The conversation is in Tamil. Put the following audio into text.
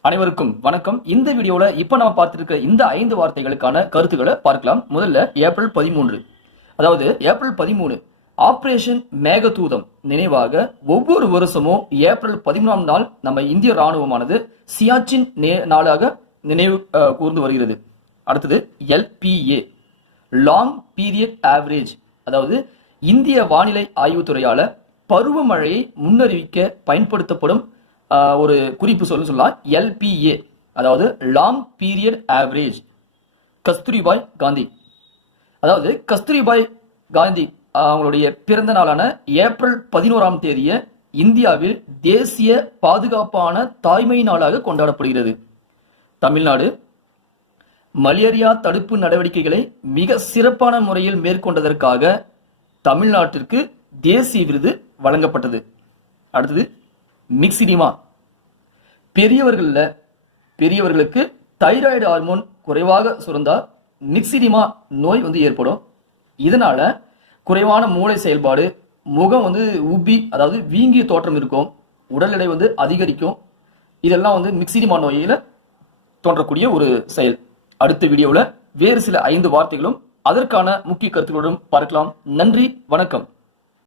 அனைவருக்கும் வணக்கம். இந்த வீடியோல இப்ப நம்ம பார்த்திருக்க இந்த ஐந்து வார்த்தைகளுக்கான கருத்துக்களை பார்க்கலாம். முதல்ல ஏப்ரல் பதிமூன்று. அதாவது ஏப்ரல் பதிமூணு ஆபரேஷன் மேகதூதம். நினைவாக ஒவ்வொரு வருஷமும் ஏப்ரல் பதிமூணாம் நாள் நம்ம இந்திய ராணுவமானது சியாச்சின் நே- நாளாக நினைவு கூர்ந்து வருகிறது. அடுத்தது எல்பிஏ லாங் பீரியட் ஆவரேஜ் அதாவது இந்திய வானிலை ஆய்வுத்துறையால பருவமழையை முன்னறிவிக்க பயன்படுத்தப்படும் ஒரு குறிப்பு சொல்ல சொல்லலாம். எல்பிஏ அதாவது long period average Kasturibai Gandhi. அதாவது கஸ்தூரிபாய் காந்தி அவங்களுடைய பிறந்த நாளான ஏப்ரல் பதினோராம் தேதியை இந்தியாவில் தேசிய பாதுகாப்பான தாய்மை நாளாக கொண்டாடப்படுகிறது. தமிழ்நாடு மலேரியா தடுப்பு நடவடிக்கைகளை மிக சிறப்பான முறையில் மேற்கொண்டதற்காக தமிழ்நாட்டிற்கு தேசிய விருது வழங்கப்பட்டது. அடுத்தது மிக்சிடிமா பெரியவர்களில் பெரியவர்களுக்கு தைராய்டு ஹார்மோன் குறைவாக சுரந்தால் மிக்சிடிமா நோய் வந்து ஏற்படும். இதனால குறைவான மூளை செயல்பாடு முகம் வந்து உப்பி அதாவது வீங்கிய தோற்றம் இருக்கும் உடல் எடை வந்து அதிகரிக்கும். இதெல்லாம் வந்து மிக்சிடிமா நோயில் தோன்றக்கூடிய ஒரு செயல். அடுத்த வீடியோவில் வேறு சில ஐந்து வார்த்தைகளும் அதற்கான முக்கிய கருத்துக்களுடன் பார்க்கலாம். நன்றி வணக்கம்.